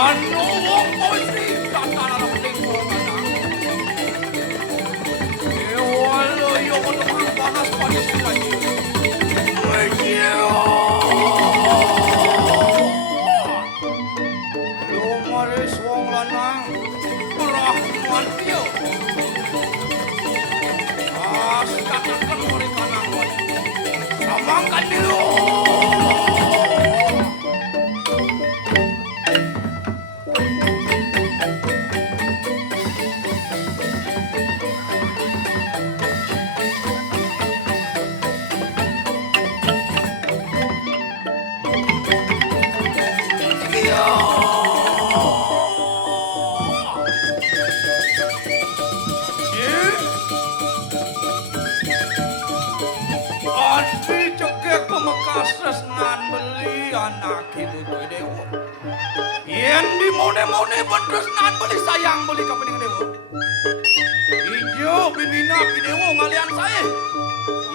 Anu wong poetri tatanan tingko kanang. Walo yo kudu panas panas lagi. Lumaris wong lanang Rahman yo. Katakan mereka nanggut. Samangkan dulu. Anak ibu tuh dewa. Yen di mone tresnan beli sayang beli kapening dewa. Ijo bibina ki dewa ngalian saya.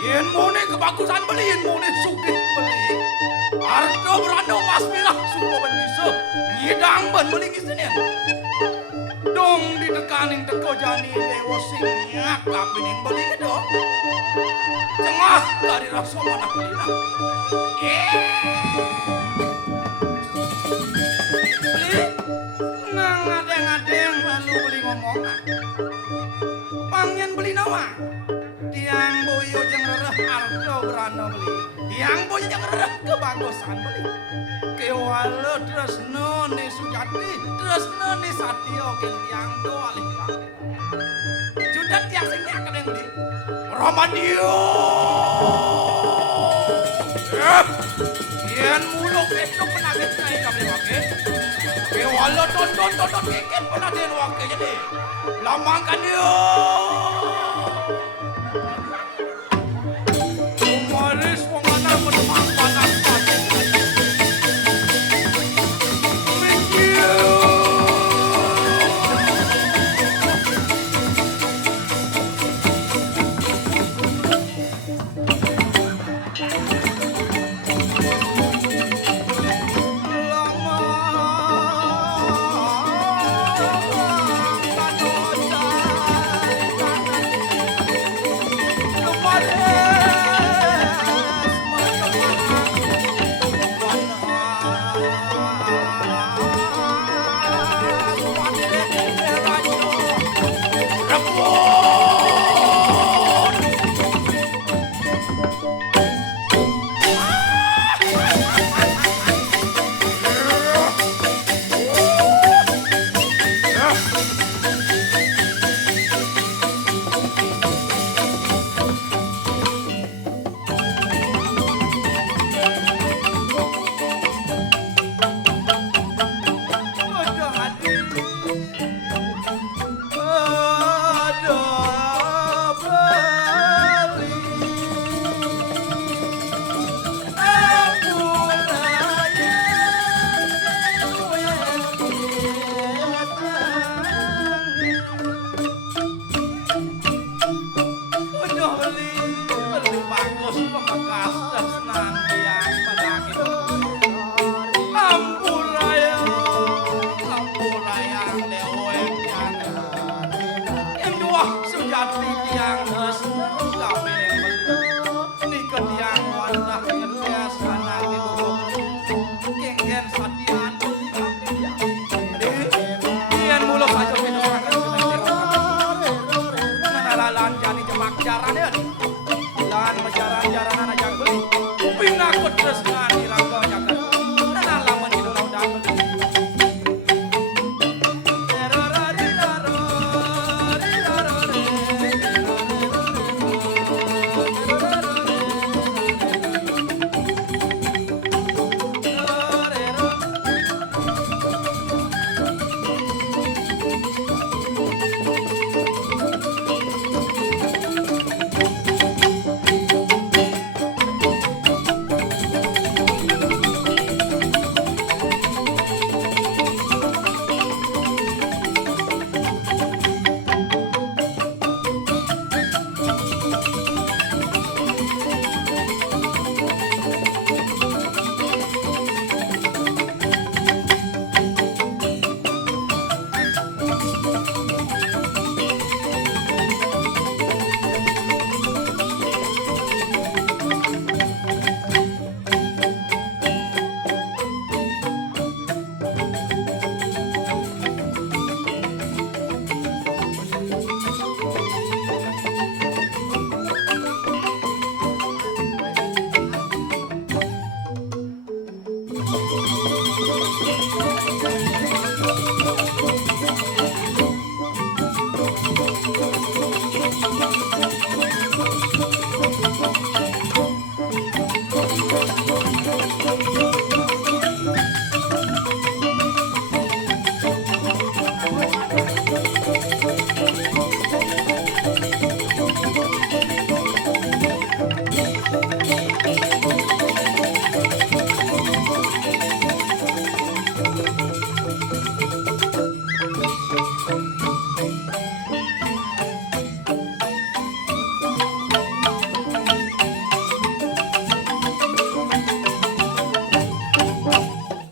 Yen mone kebagusan beli, yen mone sugih beli. Ardo berando mas milah suko ben bisa. Nyidang ben beli kisenen. Dong ditekaning teko jani dewa sing nyak kapening beli kedo. Cengah dari rasa mana beli. Ngadeng-ngadeng lalu beli ngomong. Pangyen beli nawa. Tiang boyo jeung rereh ardo berano beli. Tiang boyo jeung rereh kebagosan beli. Kewala tresno ni sujati, tresno ni satyo ken tiang do alih tiang. Judat tiang sing nyak kadeng beli. Romadio. Yen muluk esuk penagih naik kabeh wake. Kewala tonton keket penaden wake jadi. Lamangkan yo. Umaris wong lanang menemang panas panas.